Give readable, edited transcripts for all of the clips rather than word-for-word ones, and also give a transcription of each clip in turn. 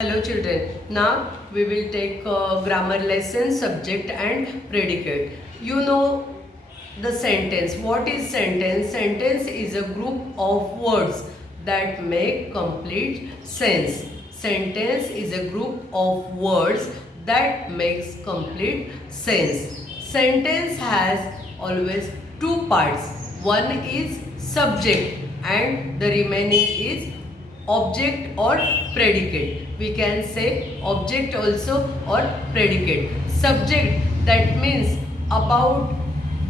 Hello children, now we will take grammar lesson, subject and predicate. You know the sentence. What is sentence? Sentence is a group of words that make complete sense. Sentence is a group of words that makes complete sense. Sentence has always two parts. One is subject and the remaining is object or predicate. We can say object also or predicate. Subject, that means about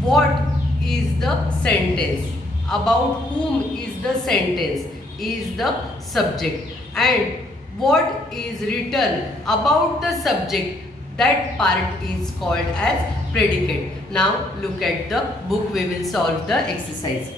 what is the sentence, about whom is the sentence, is the subject, and what is written about the subject, that part is called as predicate. Now look at the book, we will solve the exercise.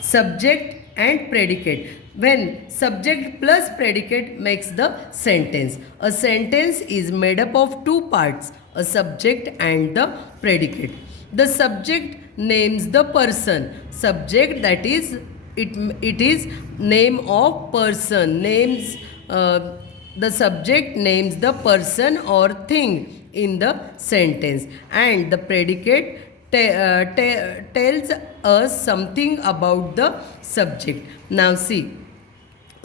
Subject and predicate. When subject plus predicate makes the sentence. A sentence is made up of two parts, a subject and the predicate. The subject names the person. Subject, that is, it is name of person. Names the subject names the person or thing in the sentence, and the predicate tells us something about the subject. Now see,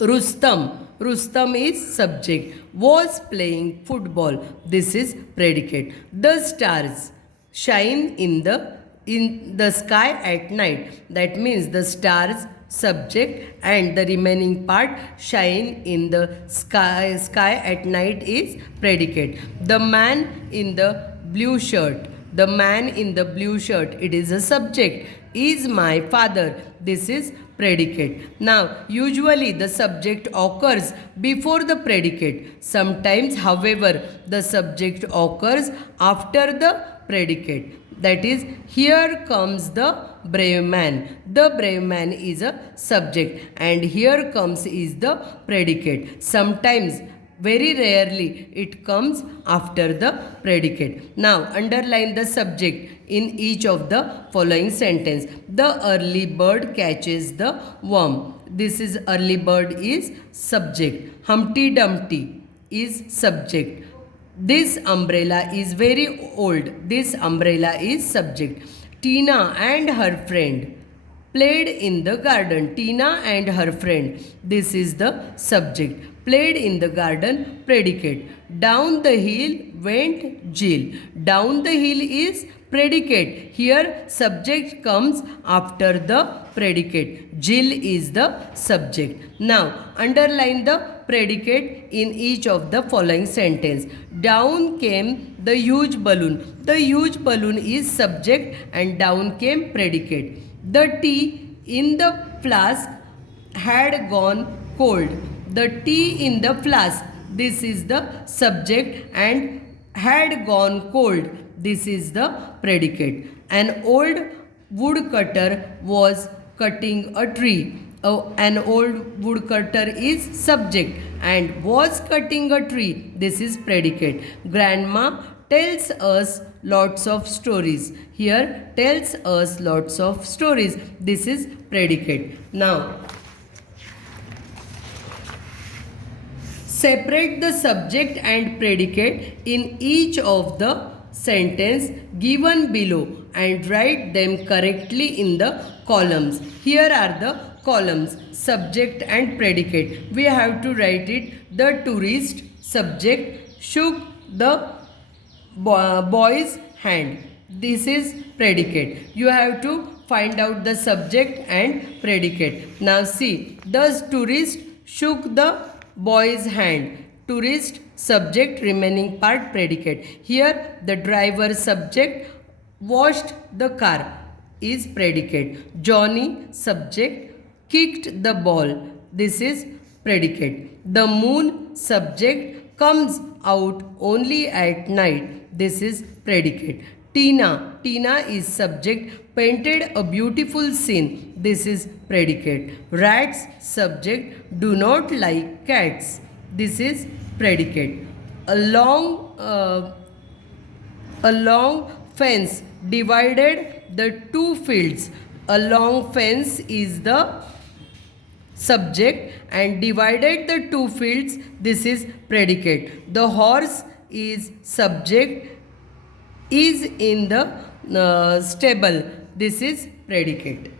Rustam is subject, was playing football. This is predicate. The stars shine in the sky at night. That means the stars subject and the remaining part shine in the sky at night is predicate. The man in the blue shirt, the man in the blue shirt, it is a subject, is my father. This is predicate. Now, usually the subject occurs before the predicate. Sometimes, however, the subject occurs after the predicate. That is, here comes the brave man. The brave man is a subject, and here comes is the predicate. Sometimes, very rarely, it comes after the predicate. Now, underline the subject in each of the following sentence. The early bird catches the worm. This is early bird is subject. Humpty Dumpty is subject. This umbrella is very old. This umbrella is subject. Tina and her friend played in the garden. Tina and her friend. This is the subject. Played in the garden, predicate. Down the hill went Jill. Down the hill is predicate. Here subject comes after the predicate. Jill is the subject. Now underline the predicate in each of the following sentence. Down came the huge balloon. The huge balloon is subject and down came predicate. The tea in the flask had gone cold. The tea in the flask, this is the subject, and had gone cold, this is the predicate. An old woodcutter was cutting a tree. An old woodcutter is subject and was cutting a tree, this is predicate. Grandma tells us lots of stories. Here tells us lots of stories, this is predicate. Now separate the subject and predicate in each of the sentence given below and write them correctly in the columns. Here are the columns, subject and predicate. We have to write it. The tourist, subject, shook the boy's hand. This is predicate. You have to find out the subject and predicate. Now see, the tourist shook the boy's hand. Tourist, subject, remaining part predicate. Here the driver, subject, washed the car is predicate. Johnny, subject, kicked the ball. This is predicate. The moon, subject, comes out only at night. This is predicate. Tina is subject, painted a beautiful scene. This is predicate. Rats, subject, do not like cats. This is predicate. A long fence divided the two fields. A long fence is the subject and divided the two fields, this is predicate. The horse is subject, is in the stable, this is predicate.